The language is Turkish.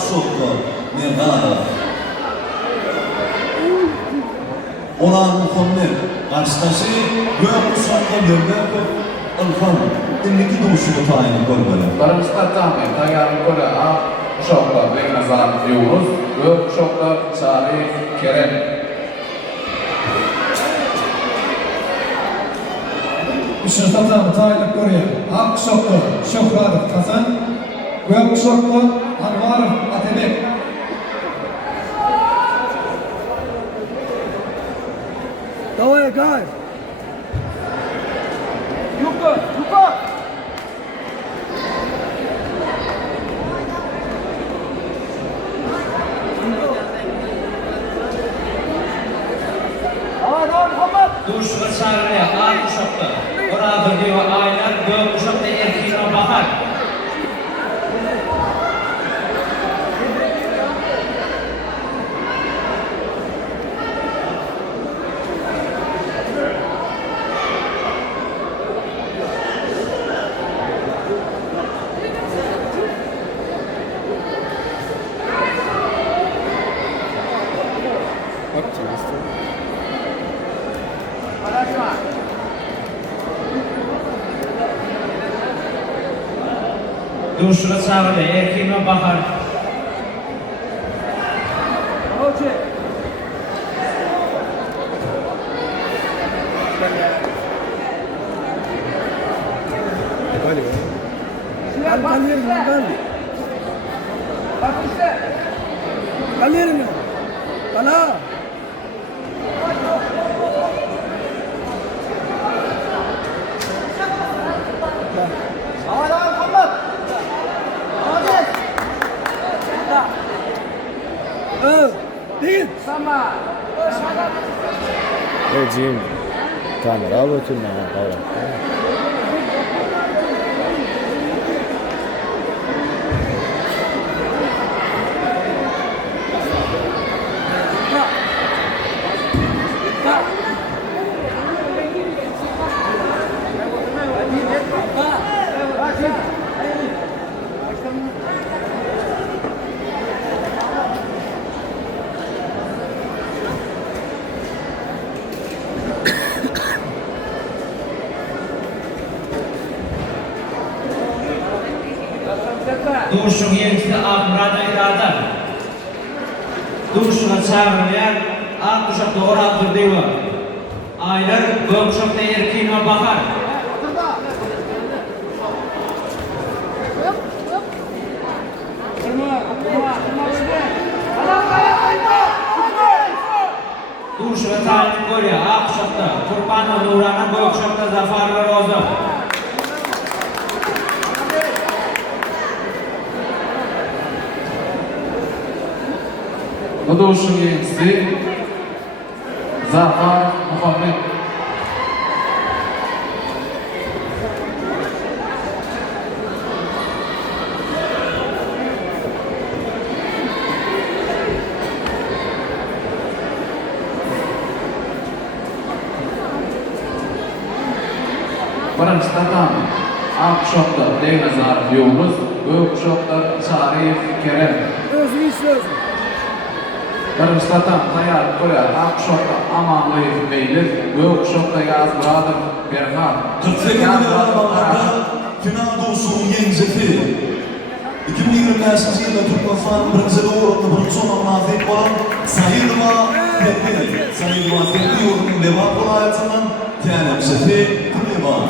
Akşok'ta Nevada. Olan Muhammed Karşıdaşı Göğe Son'da Mevlüt Alfan İndiki Doğuşu'nu tayini korbala. Barımızda tahmin tayarlı kola Akşok'ta Beynazar Yavuz ve Akşok'ta Sarif Kerem. Işırtatan tayini koruya Akşok'ta Şoklarov Kazan ve Akşok'ta Anvarov Atebek. Давай, Гай! Юка! Юка! Duş ve sarıya ay kuşakta. Orada diyor aylar gök kuşakta erkeğine bakar. Duş ve sarıya erkeğine bakar. Kalirin Kala değil. Jim, kamera bakın ya. Duşun yerisi Akmurada irada. Duşuna sarıya ak kuşakta orada diyor. Aylar gök kuşakta erkeğine bakar. Duş ve tayini koruya ak kuşakta. Kurbanı Nurana gök kuşakta Zafer ve Roza. Duşun yenisi Zafer Muhammed. Barımızda tahmin Akşok'ta Beynazar Yavuz ve Akşok'ta Sarif Kerem. Özgür sözü. Barımızda tayar kola Akşok'ta Amanlıyev Beylir ve Akşok'ta Yazmuradım Berhan. 48 Aralık'ta final doğusunun yenisi 2025 yılında Türk Vefa'nın Bırakızı Doğru'nun Bırakızı'nın mahvet olan Sayılma Fethi. Sayılma Fethi yolunun leva kolayatından Tiyanem Sefi Kuleva.